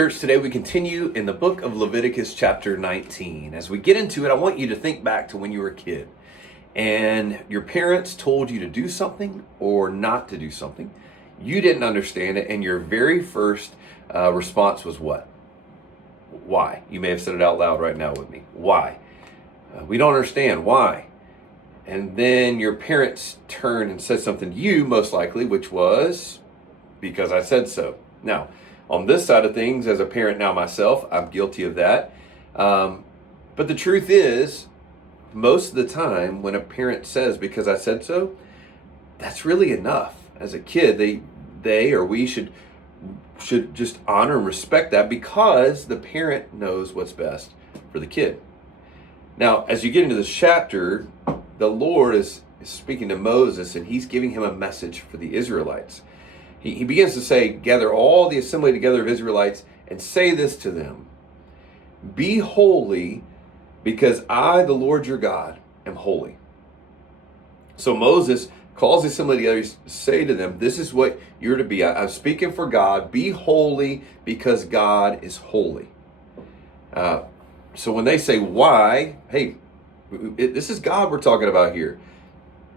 Church, today we continue in the book of Leviticus chapter 19. As we get into it, I want you to think back to when you were a kid and your parents told you to do something or not to do something. You didn't understand it, and your very first response was what? Why? You may have said it out loud right now with me. Why? We don't understand. Why? And then your parents turned and said something to you, most likely, which was, because I said so. Now, on this side of things, as a parent now myself, I'm guilty of that. But the truth is, most of the time when a parent says, because I said so, that's really enough. As a kid, they or we should just honor and respect that, because the parent knows what's best for the kid. Now, as you get into this chapter, the Lord is speaking to Moses, and he's giving him a message for the Israelites. He begins to say, gather all the assembly together of Israelites and say this to them: be holy, because I, the Lord your God, am holy. So Moses calls the assembly together to say to them, this is what you're to be. I'm speaking for God. Be holy, because God is holy. So when they say why, hey, this is God we're talking about here.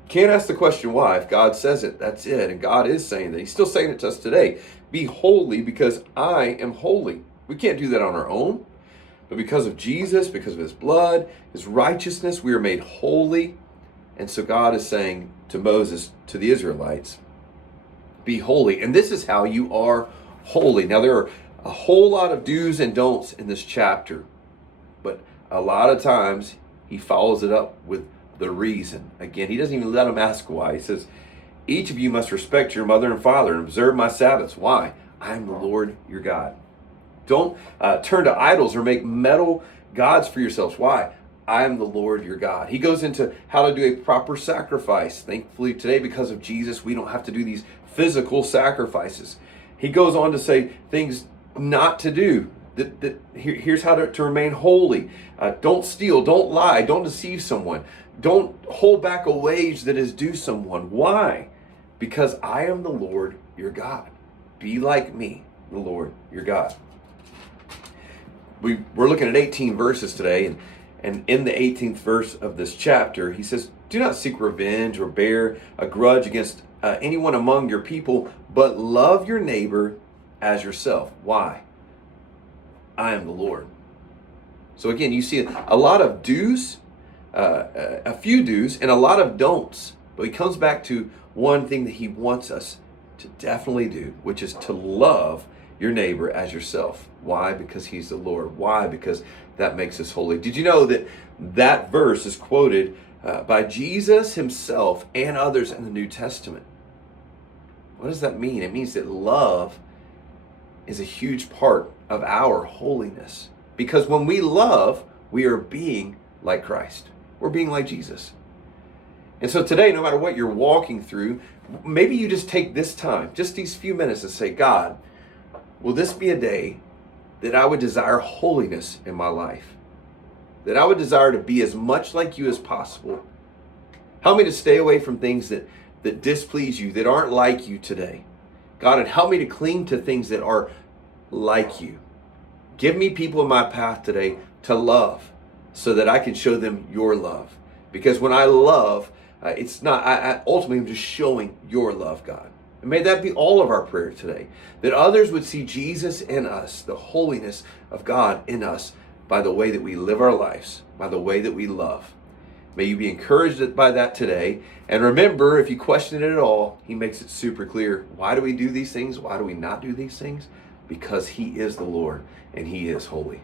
Can't ask the question why. If God says it, that's it. And God is saying that. He's still saying it to us today. Be holy, because I am holy. We can't do that on our own. But because of Jesus, because of his blood, his righteousness, we are made holy. And so God is saying to Moses, to the Israelites, be holy. And this is how you are holy. Now, there are a whole lot of do's and don'ts in this chapter. But a lot of times he follows it up with the reason. Again, he doesn't even let them ask why. He says, each of you must respect your mother and father and observe my Sabbaths. Why? I am the Lord your God. Don't turn to idols or make metal gods for yourselves. Why? I am the Lord your God. He goes into how to do a proper sacrifice. Thankfully today, because of Jesus, we don't have to do these physical sacrifices. He goes on to say things not to do. Here's how to remain holy. Don't steal, don't lie, don't deceive someone. Don't hold back a wage that is due someone. Why? Because I am the Lord your God. Be like me, the Lord your God. We're looking at 18 verses today, and in the 18th verse of this chapter, he says, do not seek revenge or bear a grudge against anyone among your people, but love your neighbor as yourself. Why? I am the Lord. So again, you see a lot of do's, a few do's, and a lot of don'ts. But he comes back to one thing that he wants us to definitely do, which is to love your neighbor as yourself. Why? Because he's the Lord. Why? Because that makes us holy. Did you know that verse is quoted by Jesus himself and others in the New Testament? What does that mean? It means that love is a huge part of our holiness. Because when we love, we are being like Christ. We're being like Jesus. And so today, no matter what you're walking through, maybe you just take this time, just these few minutes, and say, God, will this be a day that I would desire holiness in my life? That I would desire to be as much like you as possible. Help me to stay away from things that displease you, that aren't like you today. God, and help me to cling to things that are like you. Give me people in my path today to love, so that I can show them your love. Because when I love, it's not, I ultimately am just showing your love, God. And may that be all of our prayer today. That others would see Jesus in us, the holiness of God in us, by the way that we live our lives, by the way that we love. May you be encouraged by that today. And remember, if you question it at all, he makes it super clear. Why do we do these things? Why do we not do these things? Because he is the Lord and he is holy.